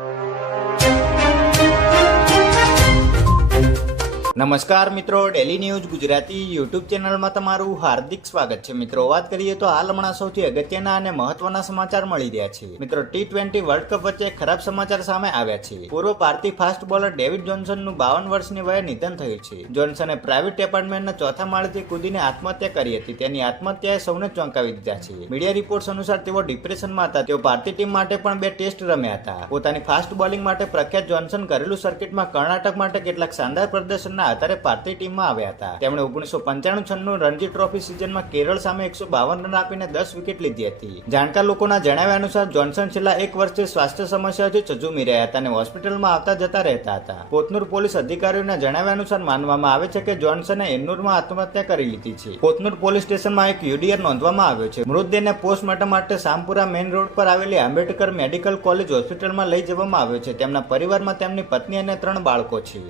you. નમસ્કાર મિત્રો daily news Gujarati YouTube ચેનલમાં તમારું હાર્દિક સ્વાગત છે. મિત્રો, વાત કરીએ તો હાલ હમણાં સૌથી અગત્યના અને મહત્વના સમાચાર મળી રહ્યા છે. મિત્રો ટી ટ્વેન્ટી વર્લ્ડ કપ વચ્ચે ખરાબ સમાચાર સામે આવ્યા છે. પૂર્વ ભારતીય ફાસ્ટ બોલર ડેવિડ જોન્સનનું બાવન વર્ષની વયે નિધન થયું છે. જોન્સને પ્રાઇવેટ એપાર્ટમેન્ટના ચોથા માળેથી કૂદીને આત્મહત્યા કરી હતી. તેની આત્મહત્યાએ સૌને ચોંકાવી દીધા છે. મીડિયા રિપોર્ટ્સ અનુસાર તેઓ ડિપ્રેશનમાં હતા. તેઓ ભારતીય ટીમ માટે પણ બે ટેસ્ટ રમ્યા હતા. પોતાની ફાસ્ટ બોલિંગ માટે પ્રખ્યાત જોન્સન ઘરેલું સર્કિટમાં કર્ણાટક માટે કેટલાક શાનદાર પ્રદર્શનના આધારે ભારતીય ટીમમાં આવ્યા હતા. તેમણે ઓગણીસો પંચાણું છન્નું રણજી ટ્રોફી સિઝનમાં કેરળ સામે એકસો બાવન રન આપીને દસ વિકેટ લીધી હતી. જાણકાર લોકોના જણાવ્યા અનુસાર, જોન્સન છેલ્લા એક વર્ષથી સ્વાસ્થ્ય સમસ્યાઓથી ચજુમી રહ્યા હતા અને હોસ્પિટલમાં આવતા જતા રહેતા હતા. કોથનુર પોલીસ અધિકારીઓના જણાવ્યા અનુસાર, માનવામાં આવે છે કે જોન્સને એન્નુરમાં આત્મહત્યા કરી લીધી છે. કોથનુર પોલીસ સ્ટેશનમાં એક યુડીઆર નોંધવામાં આવ્યો છે. મૃતદેહને પોસ્ટમોર્ટમ માટે સામપુરા મેઇન રોડ પર આવેલી આંબેડકર મેડિકલ કોલેજ હોસ્પિટલમાં લઈ જવામાં આવ્યો છે. તેમના પરિવારમાં તેમની પત્ની અને ત્રણ બાળકો છે.